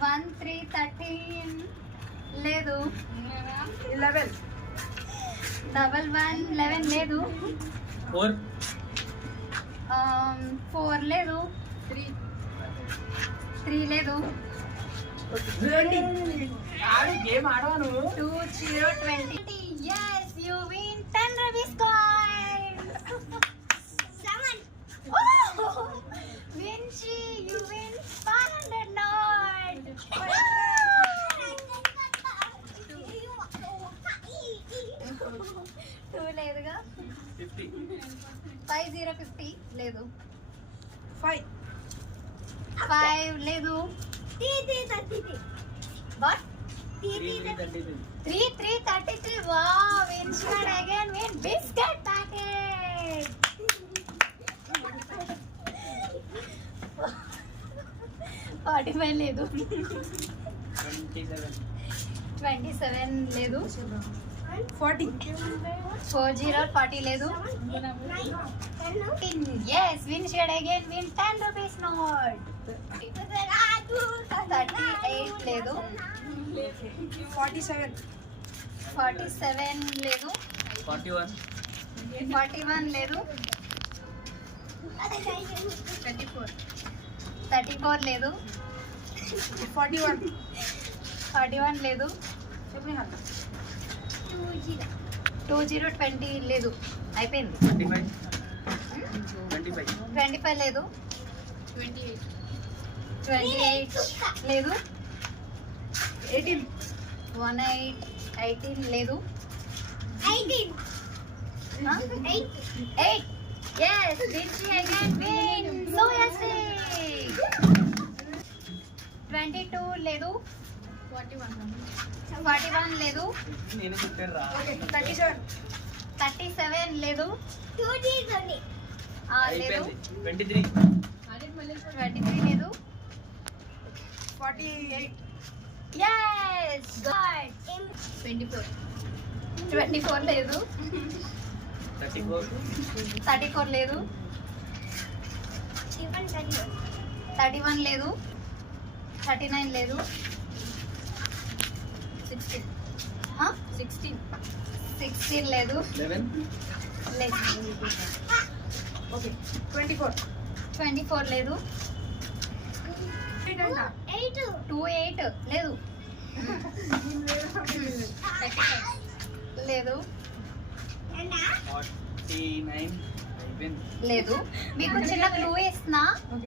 1 3 13 లేదు. 11 11 లేదు. 4 4 లేదు. 3 లేదు. 2020. Yes, you win 10 rupees coin. 7. Oh, Vinci, you win 500 note. 2 లేదుగా. 50 50 లేదు. 5 లేదు. 333. Wow, Vinci and again win biscuit packet. 45 లేదు. 27 లేదు. 40 40 లేదు. Yes, Vinci and again win 10 rupees note. 38 లేదు. 47 లేదు. 41 లేదు. 34 లేదు. 41 లేదు. 2020 లేదు. అయిపోయింది. 25 లేదు. 28 లేదు. 18 లేదు. 8. Yes, Vinci again win. So yes. 22 లేదు. 41 లేదు. 37 లేదు. 23 లేదు. 48 Yes, good. 24 లేదు. 34 లేదు. 31 లేదు. 39 లేదు. 16 లేదు. 24 24 లేదు. 28 లేదు. లేదు. 49 లేదు. మీకు చిన్న క్లూ ఇస్తున్నా.